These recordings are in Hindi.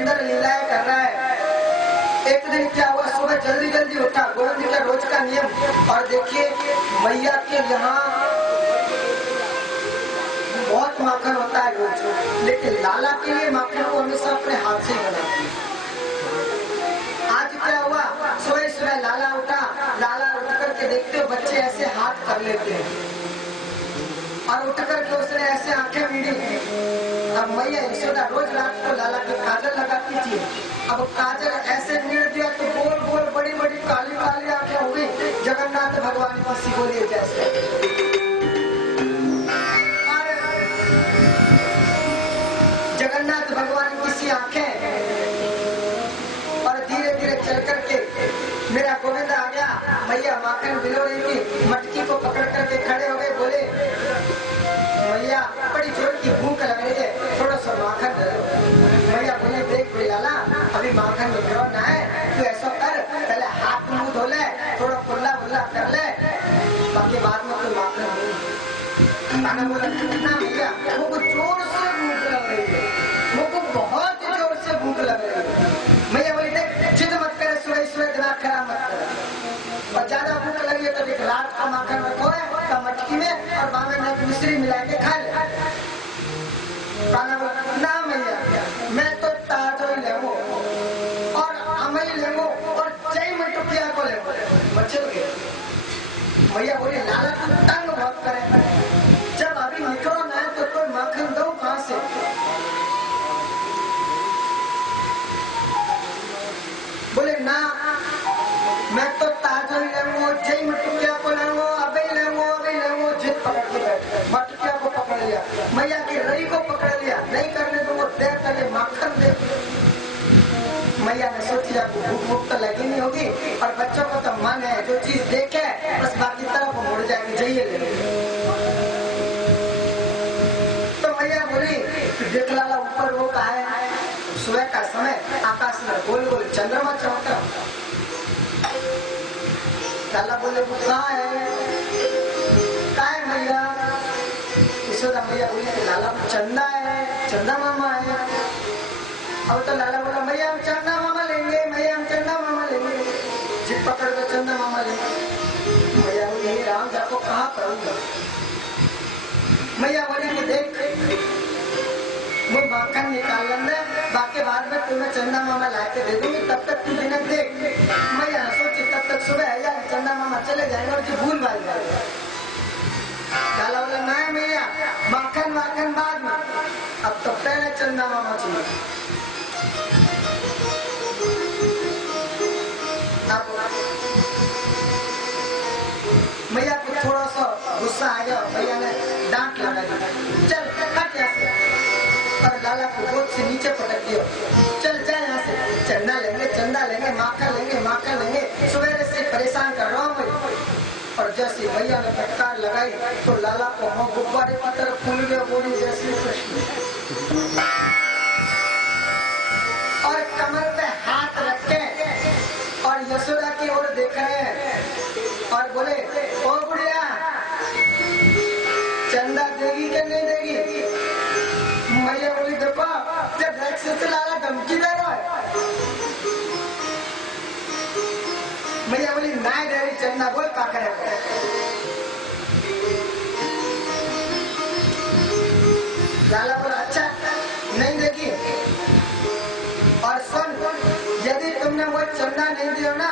सुंदर लीलाएं कर रहा है। एक दिन क्या हुआ, सुबह जल्दी जल्दी उठा, गोविंद का रोज का नियम। और देखिए मैया के यहाँ बहुत माखन होता है रोज, लेकिन लाला के लिए माखन को हमेशा अपने हाथ से ही बनाती है। आज क्या हुआ, सुबह सुबह लाला उठा, लाला उठ करके देखते हो बच्चे ऐसे हाथ कर लेते हैं और उठ करके उसने ऐसे आंखें मीड़ी। अब मैया यशोदा रोज रात को लाला की काजल लगाती थी, अब काजल ऐसे मीड़ दिया तो गोल गोल बड़ी बड़ी काली काली आंखें हो गई, जगन्नाथ भगवान की सी बोलिए जैसे। जगन्नाथ भगवान की सी आंखें, और धीरे धीरे चल करके मेरा गोविंद आ गया। मैया माखन बिलो रही थी, मटकी को पकड़ करके खड़े हो गए, बोले मैया बड़ी जोर की भूख लग रही है, थोड़ा सा माखन दे दो। मैया बोले देख लाला, अभी माखन निकलना है, तू ऐसा कर पहले हाथ मुंह धो ले, थोड़ा कुल्ला वुल्ला कर ले, बाकी बाद में कोई माखन नहीं। खाना बोला ना भैया, मुझको जोर से भूख लग रही है, मुझको बहुत जोर से भूख लग रही है। मैया बोली देख जिद मत करे, सुबह सुबह दिमाग खराब मत कर, और ज्यादा भूख लगी है तो देख रात का माखन रखो है मटकी में और बामे में मिश्री मिला के खा ले। खाना बोला ना मैया, मैं तो ताजो ही ले और अमई ले और जय मटुकिया को ले बच्चे गए। मैया बोली लाला तू तंग बहुत करे, जब अभी निकलो ना तो कोई माखन दो कहां से। बोले ना मैं तो ताजो ही ले, जय मटुकिया को ले, मटकिया को पकड़ लिया, मैया की रई को पकड़ लिया, नहीं करने तो वो दे तले माखन दे। मैया ने सोची आपको भूख भूख तो लगी नहीं होगी, और बच्चों को तो मन है जो चीज देखे बस बाकी तरफ मुड़ जाएगी, जाइए ले। तो मैया बोली देख लाला ऊपर वो कहा है, सुबह का समय आकाश में गोल गोल चंद्रमा चमक रहा। लाला बोले वो कहाँ है मैया। यशोदा मैया बोली कि लाला चंदा है, चंदा मामा है। अब तो लाला बोला मैया हम चंदा मामा लेंगे, मैया हम चंदा मामा लेंगे, जिप पकड़ कर चंदा मामा लेंगे। मैया बोली राम जाको कहाँ करूंगा। मैया बोली कि देख वो माखन निकाल लेंगे, बाकी बाद में तुम्हें चंदा मामा लाके दे दूंगी, तब तक तू दिन देख। मैया सोची तब तक सुबह है जाए, चंदा मामा चले जाएंगे और जो भूल भाल जाएगा। लाला बोला नहीं मैया, माखन माखन बाद में, अब तो पहले चंदा मामा चाहिए। मैया को थोड़ा सा गुस्सा आ गया, मैया ने डांट लगा दी, चल हट यहाँ से, और लाला को गोद से नीचे पटक दिया, चल जा यहाँ से, चंदा लेंगे चंदा लेंगे, माखन लेंगे माखन लेंगे, सवेरे से परेशान कर रहा हूँ मैं। और जैसे भैया ने फटकार लगाई तो लाला को हम गुब्बारे की तरफ फूल गया, बोली जैसे कृष्ण, और कमर पे हाथ रखे और यशोदा की ओर देख रहे हैं और बोले ओ बुढ़िया चंदा देगी कि नहीं देगी। मैया बोली देखो जब से लाला धमकी दे रहा है। मैया बोली ना दे रही चंदा, बोल का करे। लाला बोला अच्छा नहीं देगी, और सुन यदि तुमने वो चंदा नहीं दिया ना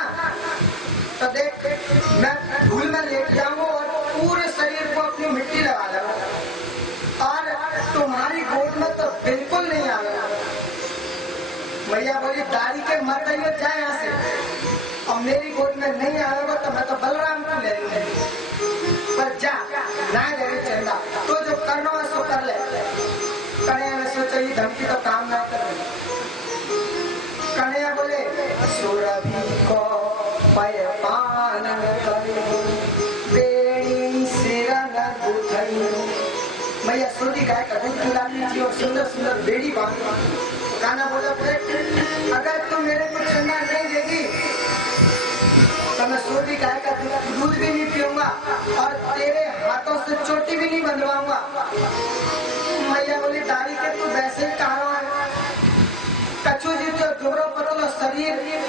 तो देख मैं धूल में लेट जाऊंगा और पूरे शरीर को अपनी मिट्टी लगा लूंगा, और तुम्हारी गोद में तो बिल्कुल नहीं आएगा। मैया बोली दाढ़ी के मर गई हो, जाए यहाँ से, और मेरी गोद में नहीं आएगा तो मैं तो बलराम को ले लूंगी, पर जा ना ले रही चंदा, तो जो करना है सो कर ले। कन्हैया ने सोचा ये धमकी तो काम ना कर। कन्हैया बोले सुरभि को पय पान करो बेड़ी सिर न गुथई। मैया सूदी गाय का दूध पिलाती थी और सुंदर सुंदर बेड़ी बांधी। कान्हा बोला अगर तुम मेरे को चंदा नहीं देगी तो मैं सूदी गाय का दूध भी नहीं पीऊंगा और तेरे हाथों से चोटी भी नहीं बंधवाऊंगा। मैया बोली दाढ़ी के तू वैसे ही कहा है, कछू जी शरीर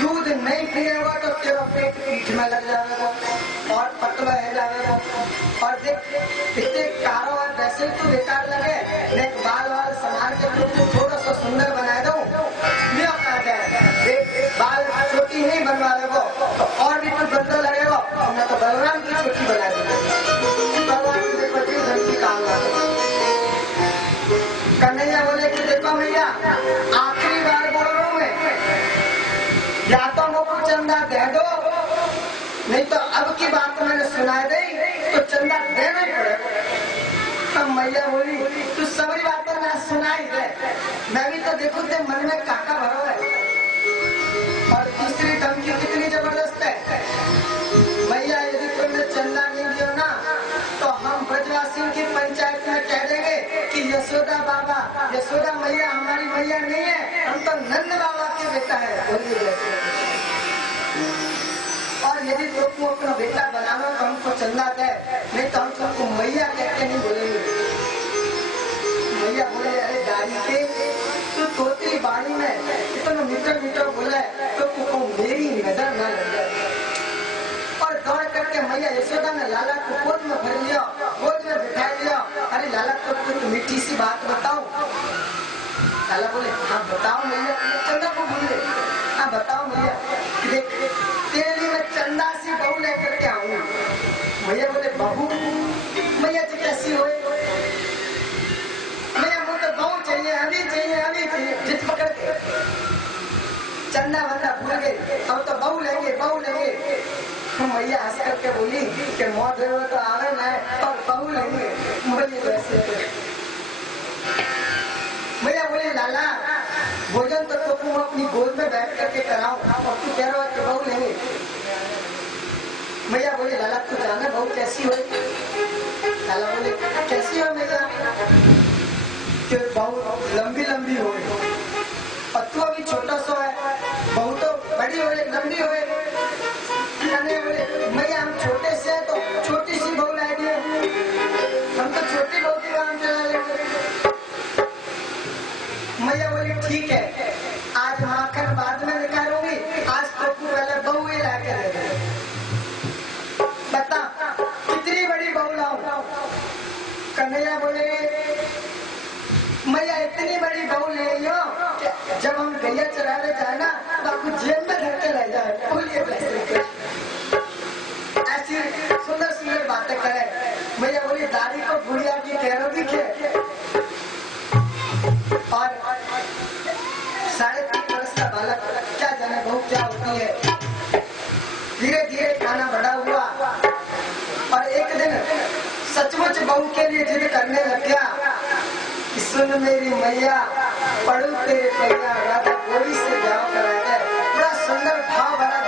दूध नहीं पिएगा तो तेरा पेट पीठ में लग जाएगा और पतला है जाएगा। और देख इतने कारोबार वैसे ही तू बेकार लगे, देख बाल वाल संभाल के तू थोड़ा सा सुंदर बना दो, बाल छोटी नहीं बनवा लेगो तो और भी कुछ बंदर लगेगा, मैं तो बलराम की छोटी बना दूंगा। भगवान की देखो जी धन की काम कन्हैया बोले कि देखो भैया आखिरी बार बोल रहा हूँ मैं, या तो मुझको चंदा दे दो, नहीं तो अब की बात मैंने सुना दी तो चंदा देना ही पड़ेगा। तब मैया बोली तू सबरी बात ना सुनाई दे, मैं भी तो देखूं ते मन में काका भरो है। और तीसरी धमकी कितनी जबरदस्त है, मैया यदि तुमने चंदा नहीं दिया ना तो हम ब्रजवासियों की पंचायत में कह देंगे कि यशोदा बाबा यशोदा मैया हमारी मैया नहीं है, हम तो नंद बाबा के बेटा है। और यदि तुमको अपना बेटा बनाना तो हमको चंदा दे, नहीं तो हम तुमको मैया कहते नहीं बोलेंगे। मैया बोले अरे गाड़ी के तू तोती बाड़ी में इतना मीटर मीटर बोले तो तुमको मेरी नजर न लग जाए। और दौड़ करके मैया यशोदा ने लाला को गोद में भर लिया, गोद में बिठा लिया। अरे लाला को कुछ मीठी सी बात बताओ। लाला बोले हाँ बताओ मैया। चंदा को बोले हाँ बताओ मैया, देख तेरे लिए मैं चंदा सी बहू लेकर के आऊंगा। मैया बोले बहू मैया जी कैसी हो? मैया मुझे बहू चाहिए, अभी चाहिए, अभी चाहिए। जिद पकड़ के चंदा वंदा भूल गए, अब तो बहू लेंगे बहू लेंगे। मैया हंस करके बोली कि मौत हो तो आवे ना और बहू लेंगे। मैया बोले लाला भोजन तो तुम अपनी गोद में बैठ करके कराओ, और तू कह रहा है कि बहू लेंगे। मैया बोले लाला तू जाना बहू कैसी हो? लाला बोले कैसी हो मैया? कि बहू लंबी लंबी हो और तू अभी छोटा सा है, बहू तो बड़ी हो लंबी हो। मैया हम छोटे से है तो छोटी सी बहू ला दिए, हम तो छोटी बहू की काम चला लेंगे। मैया बोली ठीक है, आज माखन बाद में निकालूंगी, आज तो पहले बहू ही ला के दे दे। बता कितनी बड़ी बहू लाऊं? कन्हैया बोले मैया इतनी बड़ी बहू ले लियो जब हम गैया चराने जाए ना तो आपको जेब में धर के ले जाए। बोलिए ऐसी सुंदर सुंदर बातें करे। मैया बोली दादी को बुढ़िया की कह दिखे। और 3.5 वर्ष का बालक क्या जाने बहू क्या होती है। धीरे धीरे खाना बड़ा हुआ और एक दिन सचमुच बहू के लिए जिद करने लग गया। सुन मेरी मैया पढ़ू तेरे पैया राधा गोरी से जाओ करा दे। बड़ा सुंदर भाव भरा